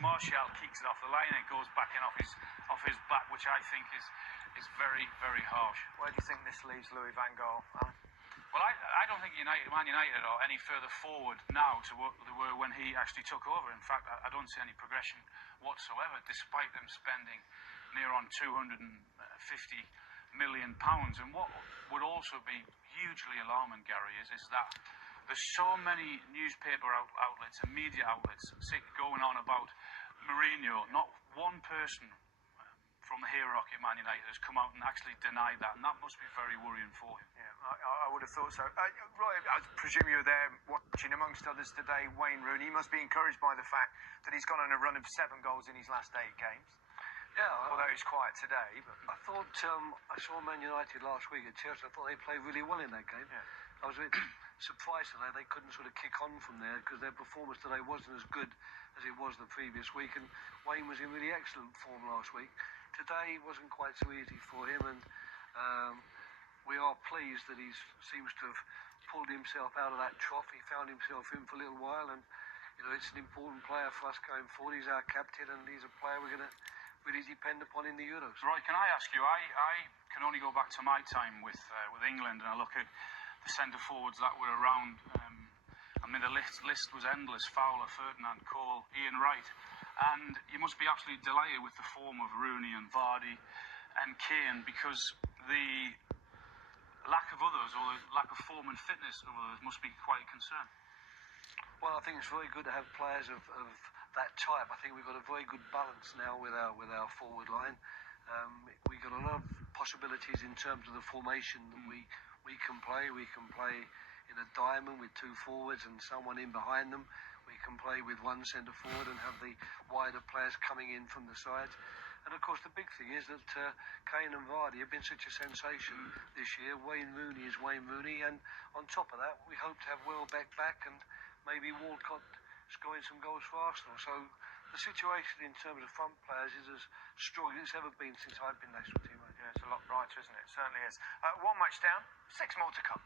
Martial kicks it off the line and it goes back in off his back, which I think is very, very harsh. Where do you think this leaves Louis van Gaal? Well, I don't think Man United are any further forward now to what they were when he actually took over. In fact, I don't see any progression whatsoever, despite them spending near on £250 million. And what would also be hugely alarming, Gary, is that there's so many newspaper outlets and media outlets going on about Mourinho. Not one person from the hierarchy of Man United has come out and actually denied that, and that must be very worrying for him. Yeah, I would have thought so. Roy, I presume you were there watching, amongst others today, Wayne Rooney. He must be encouraged by the fact that he's gone on a run of 7 goals in his last 8 games. Yeah, although he's quiet today. But I thought I saw Man United last week at Chelsea. I thought they played really well in that game. Yeah. I was a bit surprised today they couldn't sort of kick on from there, because their performance today wasn't as good as it was the previous week, and Wayne was in really excellent form last week. Today wasn't quite so easy for him, and we are pleased that he seems to have pulled himself out of that trough. He found himself in for a little while, and it's an important player for us going forward. He's our captain, and he's a player we're going to really depend upon in the Euros. Roy, can I ask you, I can only go back to my time with England, and I look at the centre forwards that were around. The list was endless: Fowler, Ferdinand, Cole, Ian Wright, and you must be absolutely delighted with the form of Rooney and Vardy and Kane, because the lack of others, or the lack of form and fitness of others, must be quite a concern. Well, I think it's very good to have players of that type. I think we've got a very good balance now with our forward line. We've got a lot of possibilities in terms of the formation that we can play. We can play in a diamond with 2 forwards and someone in behind them. We can play with 1 centre forward and have the wider players coming in from the sides. And of course, the big thing is that Kane and Vardy have been such a sensation this year. Wayne Rooney is Wayne Rooney, and on top of that, we hope to have Welbeck back and maybe Walcott scoring some goals for Arsenal. So the situation in terms of front players is as strong as it's ever been since I've been national team manager. Yeah, it's a lot brighter, isn't it? It certainly is. 1 match down, 6 more to come.